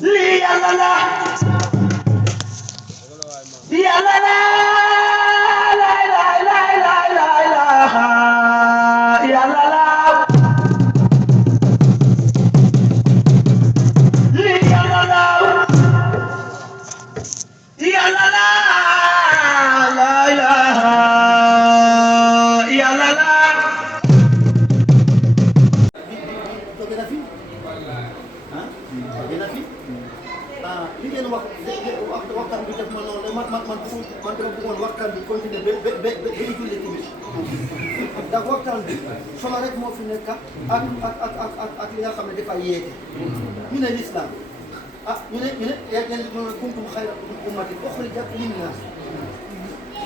lii yàlla la yàlla la la yàlla la lii yàlla la yàlla la la ilaha yàlla la jóge na fi ah jóge na fi li ngeen wax waxtaan bi def ma noonu man dama bëggoon waxtaan bi continuer ba julli tamit ndax waxtaan bi solo rek moo fi nekk ak li nga xam ne dafay yeete ñu ne l'islam ñu ne yéen kuntum xayra ummatin uxrijat linnaas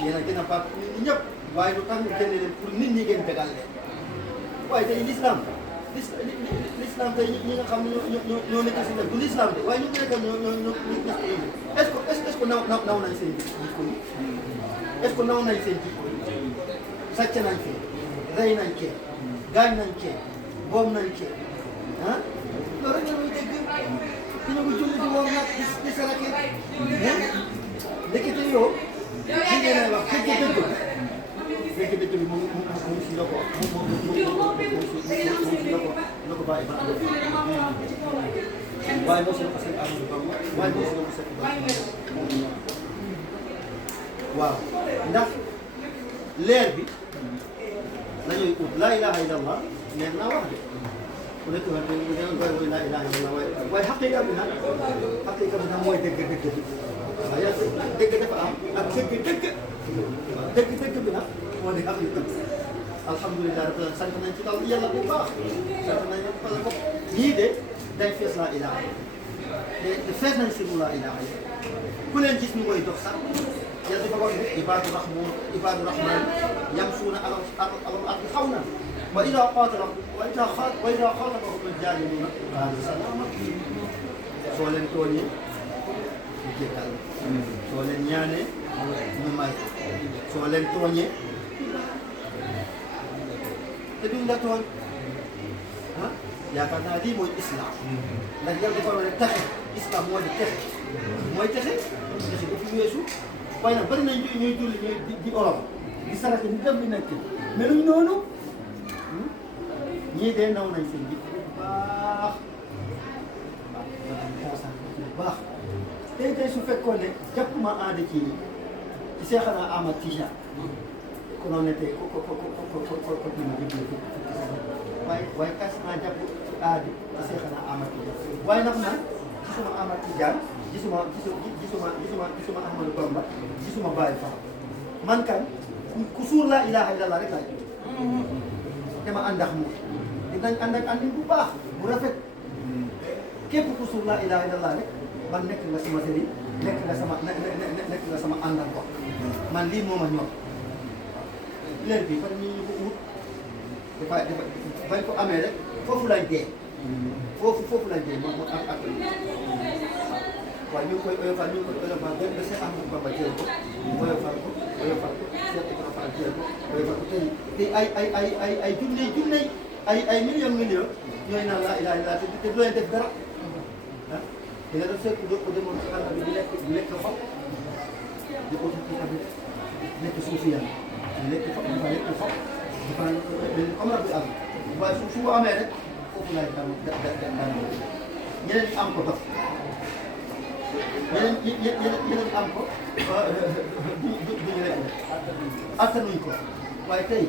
yéen a gën a baax nit ñi ñëpp waaye lu tax ñu génne leen pour nit ñi ngeen bégal leen waaye tey l'islam tey ñi nga xam ne ñoo nekk si nag du l'islam de waaye ñu nekkal ñoo est-ce que naw nañ seen jikko yi est-ce que naw nañ seen jikko yi sàcc nañ kee rey nañ kee gaañ nañ kee boom nañ kee ah loolu rek la ñuy dégg dina ko julli di woor nag di sarake ndekete yoo li ngeen ay wax dëgg bi moom si la ko la ko bàyyi ba waaye moo si la ko seen Amadou Bamba waaye moo si la ko seen Bamba waaw ndax leer bi la ñuy ut laa ilaha illallah leer naa wax de ku nekk wax dëgg laa ilaha illallah waaye xaqiqa bi nag mooy dëgg bi waaw yàlla dëgg dafa am ak dëgg bi nag moo di xaqiqa bi alhamdulilah rabbil alamin sant nañ ci kaw yàlla bu baax sant nañ parce que ñii de day fees laa ilaha te fees nañ si mu laa ilaha ku leen gis ñu koy dox sax yàlla dafa wax ne ibaadu rahman yamsuuna alal ardi xawna wa idaa xaatabahum al-jaahiluuna qaaluu salaaman soo leen tooñee ñu jéggal soo leen ñaanee ñu may soo leen tooñee te duñ la tooñ ah yaakaar naa lii mooy islam ndax yàlla dafa wax ne texe islam moo di texe mooy texe bu fi weesu waaye nag bari nañ ñuy julli ñuy di orom di sarate ñu dem di nekk meluñ noonu ñii dee naw nañ seen jikko bu baax bu baax tey su fekkoon ne jàpp ma aada ci Seexna Ahmad Tijaan konoon ne tey ko dina jëndee waaye kas naa jàpp ci aada ci Seexna Ahmad Tijaan waaye nag man gisuma Ahmad Tijaan gisuma Ahmadu Bamba gisuma Baay Faal man kan ku suur laa ilaaha illallah rek laay dama ànd ak moom dinañ ànd ak àndin bu baax bu rafet képp ku suur laa ilaaha illallah rek man nekk nga sama sëriñ nekk nga sama àndal ko man lii moo ma ñor leer bi par ñu ko wut dafa bañ ko amee rek foofu lañ dee foofu lañ dee moom ak waaye ñu ngi koy oyofal ba Seex Ahmadu Bamba jël ko oyofal ko Seex Ibra Faal jël ko oyofal ko tey ay junne ay million ñooy naan laa ilaaha illallaah te du leen def dara ah da nga def seetlu ko demoon ci àll bi di lekk xob di ko tamit lekk suufi yàlla di lekk xob dafa lekk xob dafa comme rab bi am waaye su amee rek foofu laay daan ñeneen ñi am ko dof ñeneen am ko duñu rek attanuñ ko waaye tey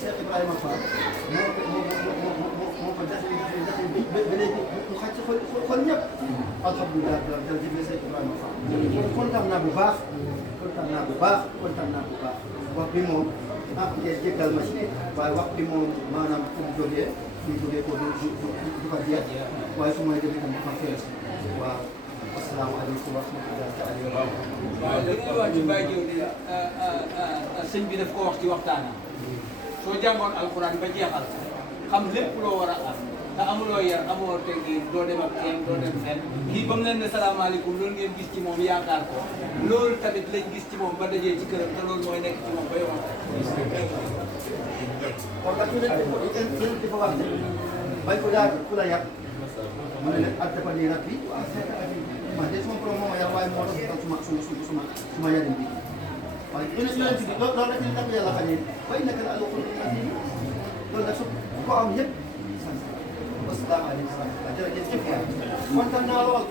Cheikh Ibrahima Fall moo ko jafe ba léegi mu xaj ci xol ñëpp alhamdulilah jërëjëf Cheikh Ibrahima Fall kontaan naa bu baax wax bi moom ngeen jéggal ma si waaye wax bi moom maanaam fu mu jógee ko du fa jeex waaye su may demee tam dafa fees waaw asalaamaaleykum wa rahmatulah taala wa barakatuh. waaw li ñuy wax ci Baye Diop di sëñ bi daf ko wax ci waxtaanam soo jàngoon alxuraan ba jeexal xam lépp loo war a am te amuloo yar amoo teggin doo dem ak kenn doo dem fenn kii ba mu leen ne salaamaaleykum loolu ngeen gis ci moom yaakaar ko loolu tamit lañ gis ci moom ba dajee ci këram te loolu mooy nekk ci moom ba yow kon nag ñu leen di fa wax bañ ko jaar ku la yàq mu ne leen at dafa nii nag bi man de sama borom moo ma yar waaye moo tax suma yarin bi waaye yonent bi loolu rek li tax yàlla xam ne bay nekk na aloo loolu nag su ko am yëpp asalaamaaleykum wa rahmatulah jërëjëf jëf waay kontaan naa lool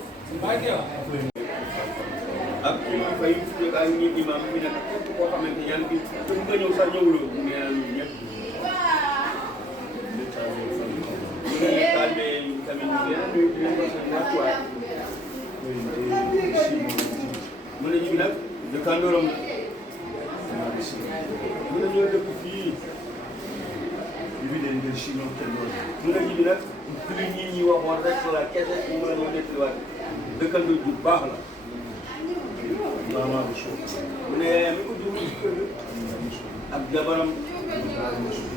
ak imam fay nekk ak ñi imam bi nag képp koo xamante yan bi te nga ñëw sax ñëwuloo mu ngi naan ñun ñëpp ñu ngi taalibe yi tamit ñu ngi leen nuyu di leen wax seen wàccuwaay mu ne ñu bi nag dëkkandooram mu ne ñoo dëkk fii mu ne ñu bi nag li ñi ñi waxoon rek la kese mu la ñoo nettaliwaat dëkkandoo ju baax la mu ne yaayam mi ko jur ci kër ak jabaram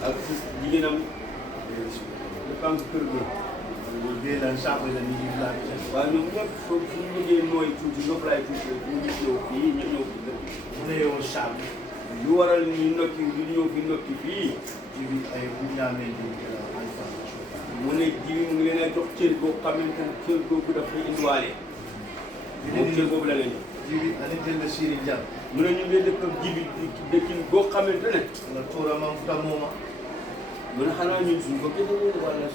ak jigéenam dépend kër ga waaw ñoom ñëpp foofu suñu liggéey nooy tuuti noppalaay tuuti ñu ngi ñëw fii ñu ñëw fi dëkk lu waral ñu nokki ñu ñëw fi nokki fii mu ne jiw mu ngi leen a jox cër boo xamante ne cër boobu dafay indiwaale moom cër boobu la leen mu ne ñu ngi dëkk ak jibi dëkkin boo xamante ne mu ne xanaa ñun suñ ko gisee wala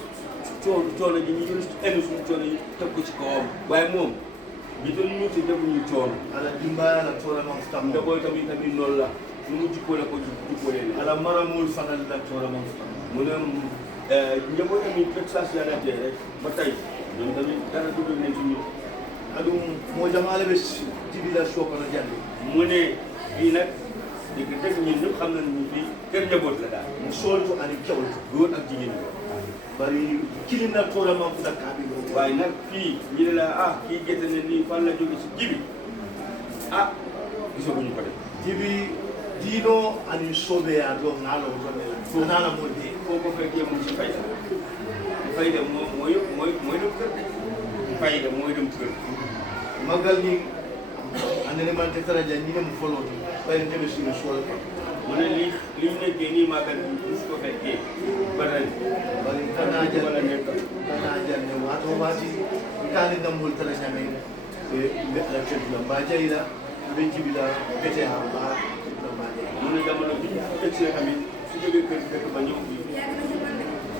coono ji ñu jël enn suñu coono yi teg ko ci kawam waaye moom jiital ñu ci defuñu coono njaboot tamit noonu la nu mu jikkoole ko jikkoole mu ne njaboot tamit fekk saa si yàlla tey rek ba tey ñoom tamit dara dugal nañ ci ñun mu ne fii nag dëgg ñun ñëpp xam nañ ni fii kër njaboot la daal góor ak jigéen waaye nag fii ñu ne la kii gerte ne nii fan la jóge si jibi gisaguñu ko de diino ani sobeya ɗo ngalo to nana mo de foo ko fekkee mu si fayda mooy dem kër de fayda mooy dem kër magal ni andene man te taraja ni ne mo foloto bayre tebe sino sola ko mu ne li ñu nekkee nii magal bi su ko fekkee baral bari tanaja ne wato wati kani dambol taraja men be ala tedula ba jayla be jibila bete ha ba mu ne jamono bi ñu egsi tamit su jógee kër dëkk ba ñëw fii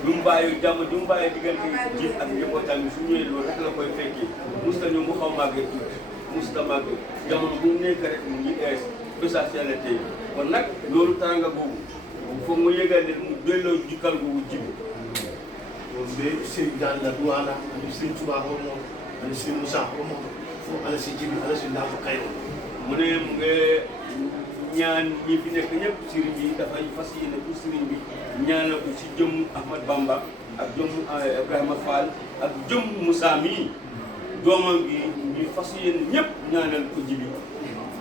lu mu bàyyi diggante ji ak njabootam bi su ñëwee loolu rek la koy fekkee musta ñëw mu xaw màggee tuuti musta màggee jamono bu mu nekk rek mu ngi ees message yàlla tey kon nag loolu tànga boobu foog mu yëgal ne mu delloo jukkal boobu jibu be sey dan la duwana ani sey tuba ho mo ani sey musa ho mo fo ala si jibi ala si ndaw kayo mu ne mu ngi ñaan ñi fi nekk ñëpp sëriñ bi dafay fas yéene pour sëriñ bi ñaanal ko ci jëm Ahmad Bamba ak jëm Ibrahima Fall ak jëm Moussa mii doomam bi ñu fas yéene ñëpp ñaanal ko jibi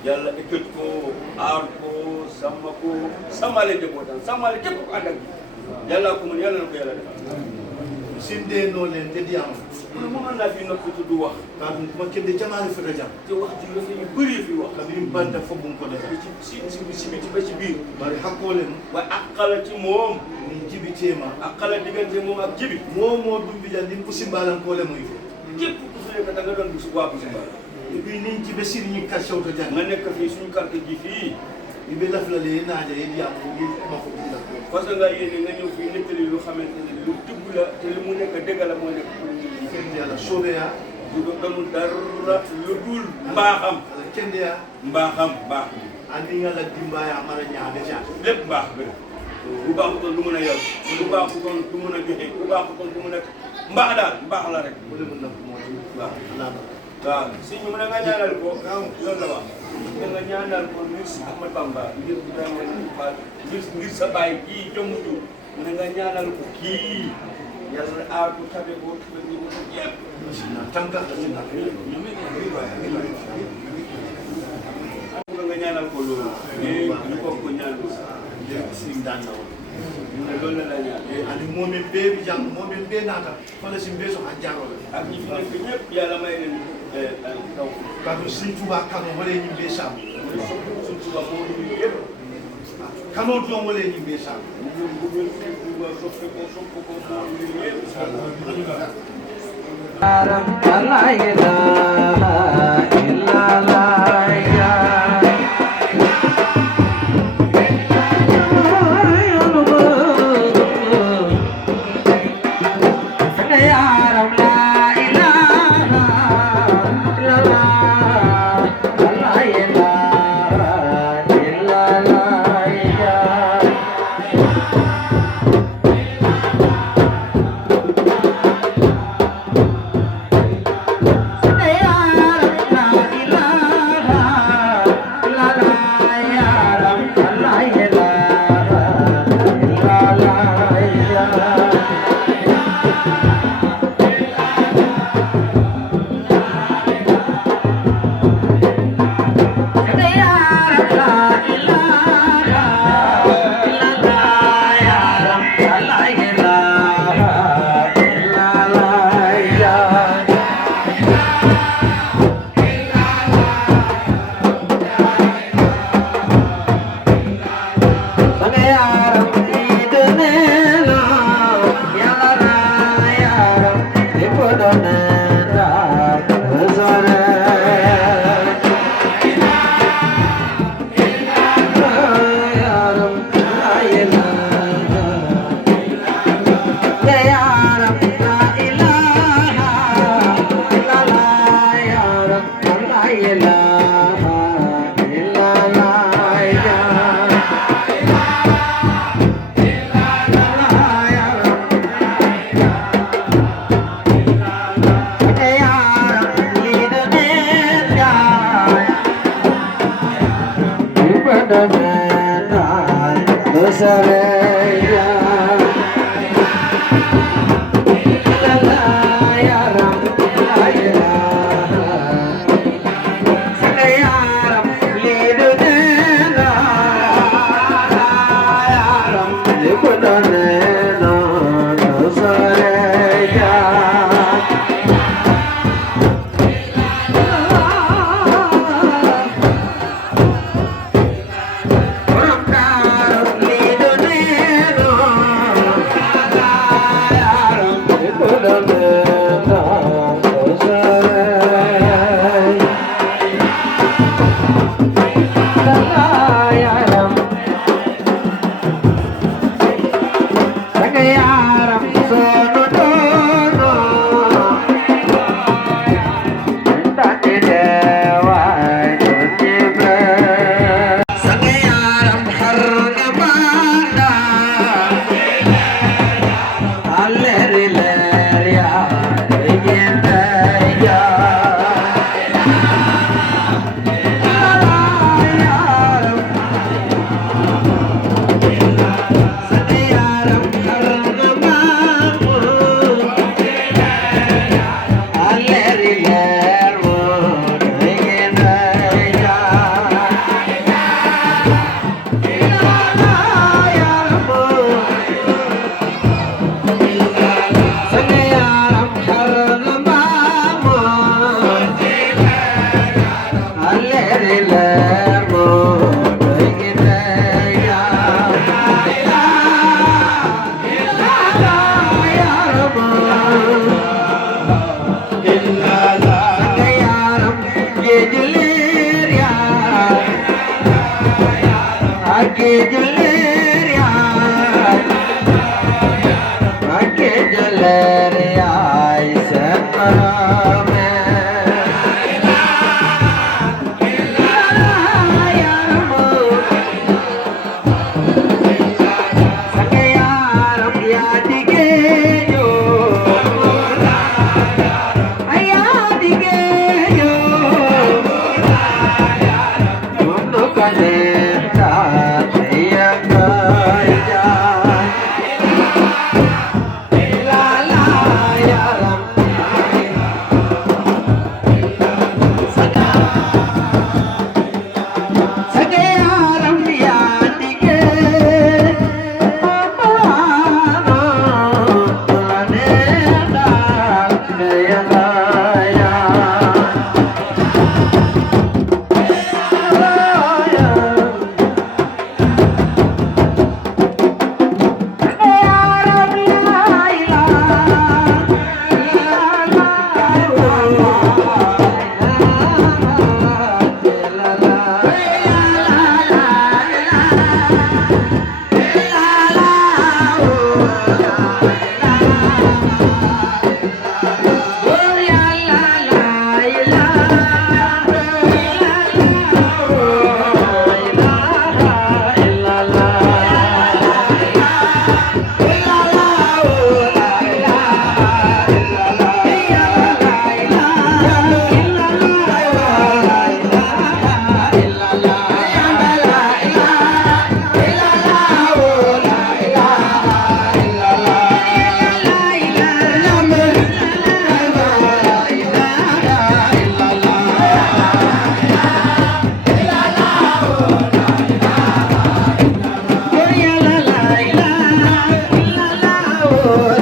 yàlla ekkët ko aar ko sàmmale njabootam sàmmale képp ko ànd ak yàlla ko mën yàlla na ko yàlla defal sinde no len de diam mu ne mënoon naa fi noppi tudd wax ka dum ko kende jamani fota jam te wax ji dafa yu bëri fi wax kabim banda fo bum ko def ci biti ba ci biir bari hakkole waaye ak xala ci moom ni jibitema ak xala diggante moom ak jibi momo dum bijan din ko simbalan ko le muy képp ku fi nekk da nga doon gis waa bu Simba bi ni ci be sir ni kar shawto jang nga nekk fii suñu carte ji fii be laf la le naaja e diam ni ma ko dum parce que nga yéene nga ñëw fii nettali lu xamante ne lu dëgg la te li mu nekk dëgg la moo nekk kende ala sobeya du doonul dara lu dul mbaaxam ala kende ya mbaaxam baax andi nga la dimbaya mara ñaabe ja lépp baax bi bu baaxutoon du mën a yor bu baaxutoon du mën a joxe bu baaxutoon du mën a mbaax daal mbaax la rek mo le mun nak mo waaw la waaw si ñu mën a nga ñaanal ko loolu la wax da nga ñaanal ko ngir si Ahmad Bamba ngir Ibrahima Fall ngir sa baay kii jëmutu mu ne nga ñaanal ko kii yàlla aar ko tabe ko tabe ñu mën a yëpp na tanka da na nga ñaanal ko loolu ñu ko ñaanal sing dan na ñu ne loolu la ñaan ani momin be bi jang momin be nata fala sim be so hajjaro la ak ñi fi nekk ñëpp yàlla may leen taw ka do sing tuba kan wala ñi be sam suñ tuba moo ñu yëpp kanoot yongolee ñimbee sang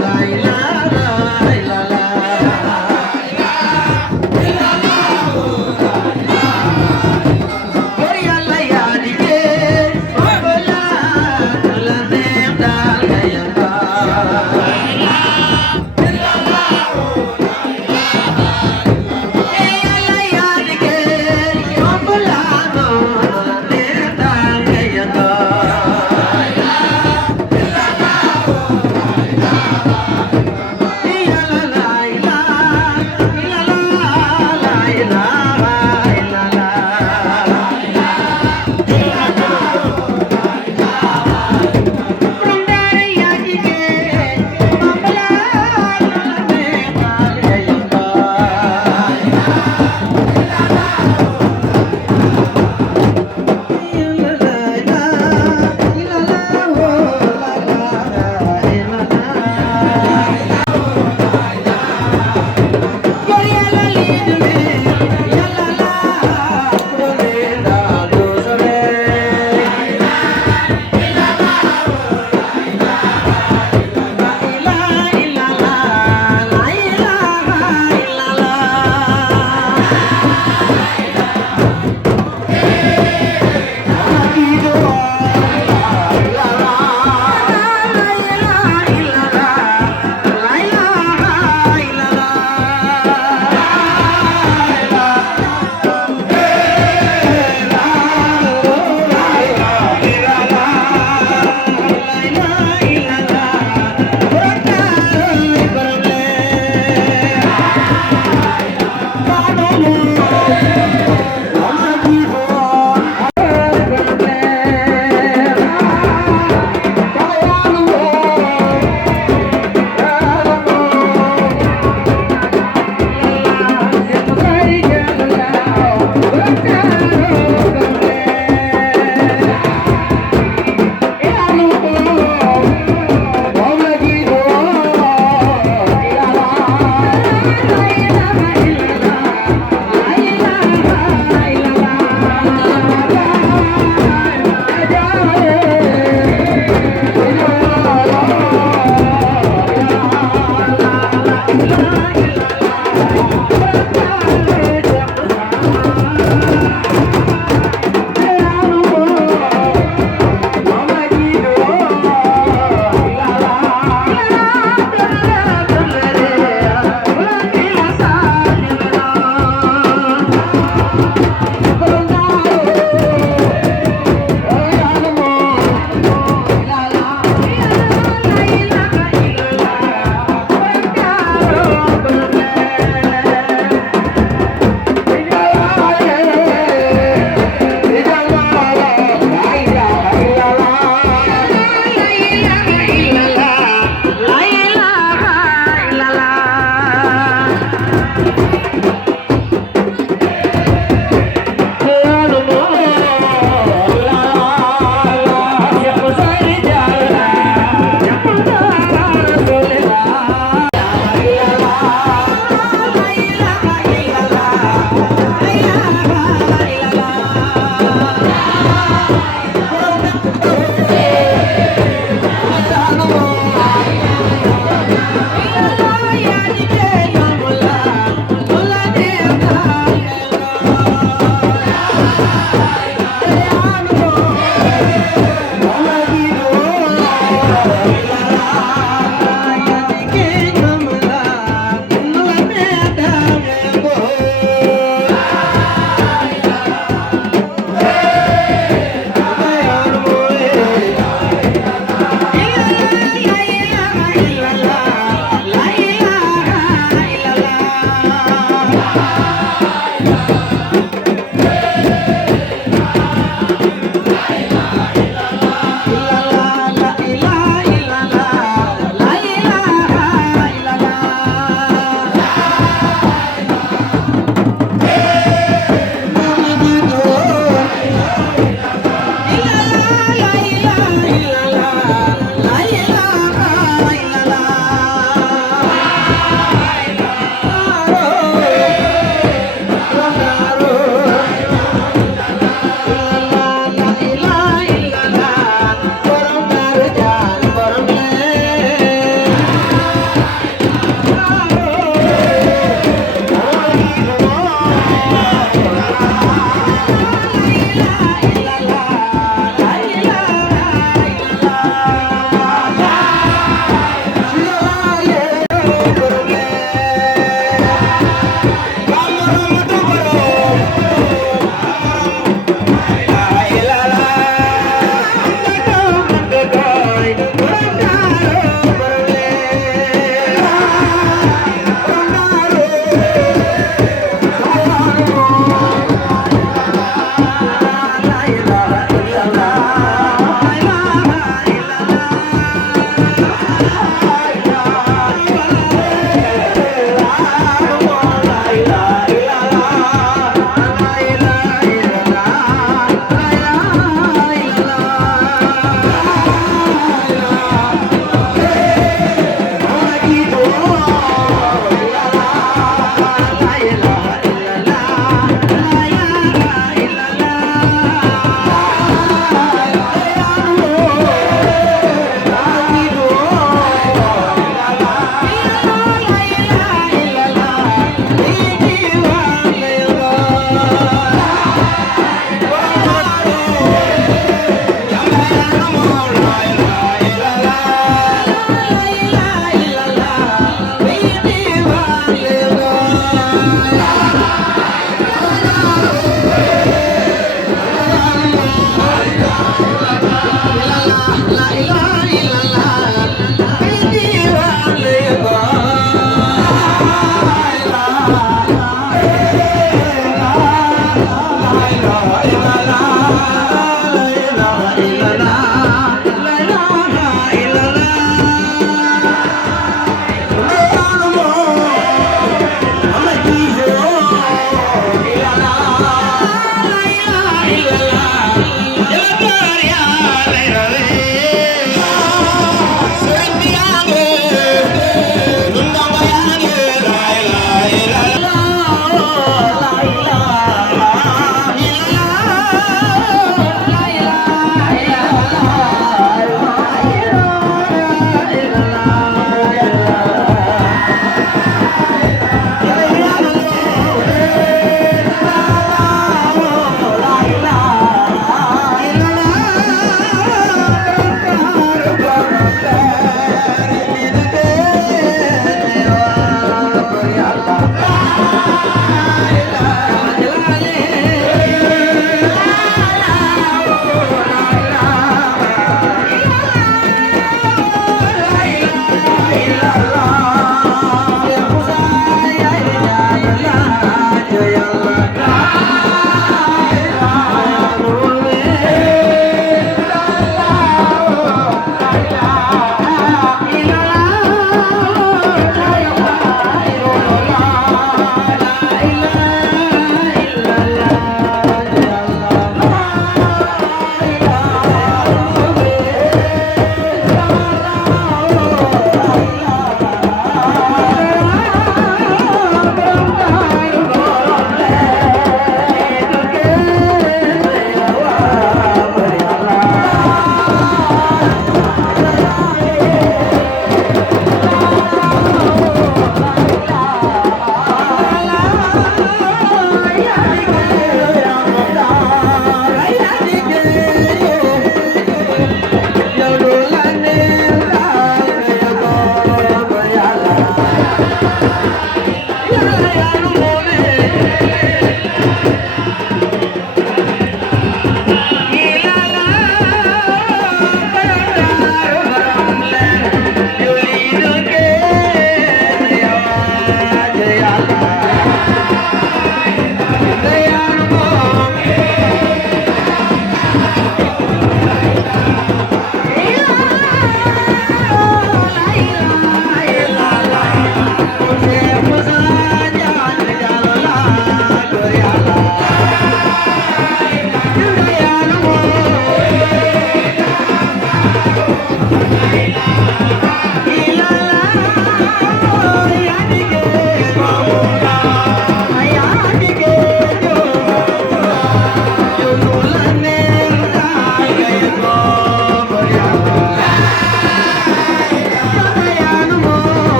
la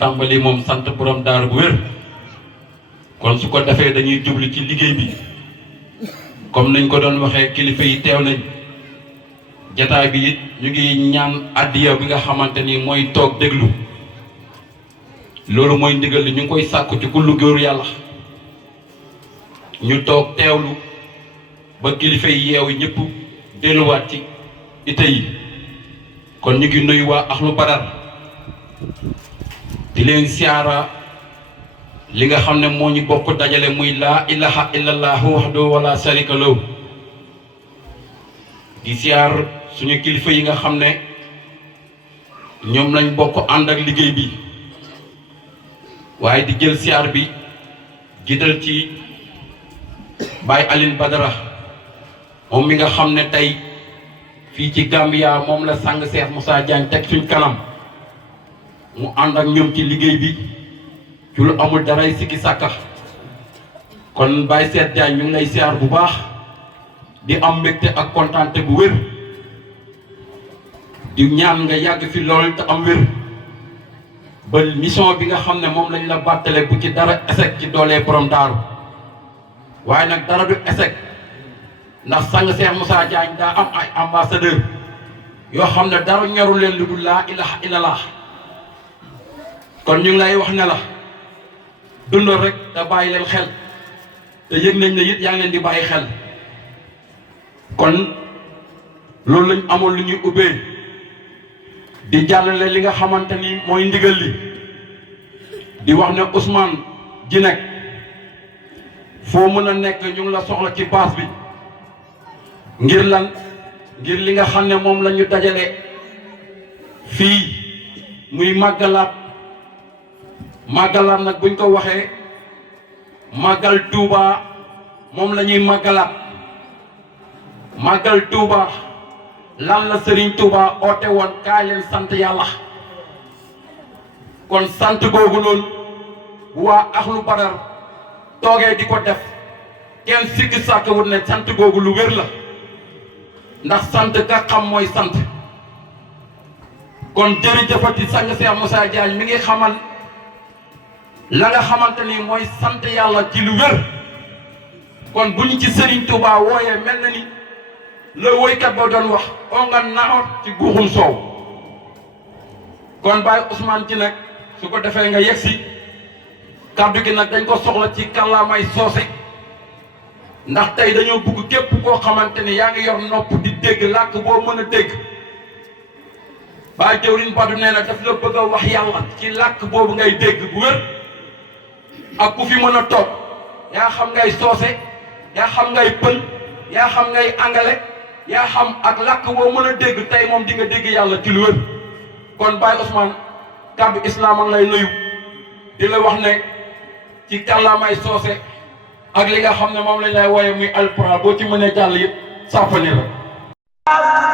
tàmbali moom sant borom daaru bu wér kon su ko defee dañuy jublu ci liggéey bi comme nañ ko doon waxee kilifa yi teew nañ jataay bi it ñu ngi ñaan addiya bi nga xamante ni mooy toog déglu loolu mooy ndigal li ñu ngi koy sàkku ci kullu góor yàlla ñu toog teewlu ba kilifa yi yeewu ñëpp delluwaat ci ite yi kon ñu ngi nuyu waa Ahlu Badar di leen siyaara li nga xam ne moo ñu bokk dajale muy laa ilaha illallahu wahdahu wala sharika lahu di siyaar suñu kilifa yi nga xam ne ñoom lañ bokk ànd ak liggéey bi waaye di jël siyaar bi jiital ci Baye Aline Badara moom mi nga xam ne tey fii ci Gambia moom la sang Cheikh Moussa Diagne teg suñ kanam mu ànd ak ñoom ci liggéey bi ci lu amul daray sikki sàkka kon Baye Cheikh Diagne ñu ngi lay siyaar bu baax di am mbégte ak kontaante bu wér di ñaan nga yàgg fi lool te am wér ba mission bi nga xam ne moom lañ la bàttale bu ci dara échec ci doolee borom daaru waaye nag dara du échec ndax sang Cheikh Moussa Diagne daa am ay ambassadeur yoo xam ne dara ñoru leen lu dul laa ilaha illallah kon ñu ngi lay wax ne la dundal rek te bàyyi leen xel te yëg nañ ne it yaa ngi leen di bàyyi xel kon loolu lañ amoon lu ñuy ubbee di jàllale li nga xamante ni mooy ndigal li di wax ne Ousmane ji nekk foo mën a nekk ñu ngi la soxla ci baas bi ngir lan ngir li nga xam ne moom la ñu dajale fii muy màggalaat nag buñ ko waxee màggal Touba moom la ñuy màggalaat màggal Touba lan la Serigne Touba oote woon kaay leen sant yàlla kon sant googu noonu bu waa Ahlu Badar toogee di ko def kenn sikki sàkk wut ne sant googu lu wér la ndax sant ka xam mooy sant kon jërëjëfati sang Cheikh Moussa Diagne mi ngi xamal la nga xamante ni mooy sant yàlla ci lu wér kon bu ñu ci Serigne Touba wooyee mel na ni la woykat ba doon wax oo nga naawat ci guuxum soow kon Baye Ousmane ci nag su ko defee nga yegsi kàddu gi nag dañ ko soxla ci kàllaamay soose ndax tey dañoo bugg képp koo xamante ni yaa ngi yor nopp di dégg làkk boo mën a dégg Baye jëwriñ Badu nee na daf la bëgg a wax yàlla ci làkk boobu ngay dégg bu wér ak ku fi mën a toog yaa xam ngay soose yaa xam ngay pël yaa xam ngay angale yaa xam ak làkk woo mën a dégg tey moom di nga dégg yàlla ci lu wér kon Baye Ousmane kàddu islam ak lay nuyu di la wax ne ci kàllaamay soose ak li nga xam ne moom lañ lay wooye muy alpulaar boo ci mënee jàll yëpp sàppali la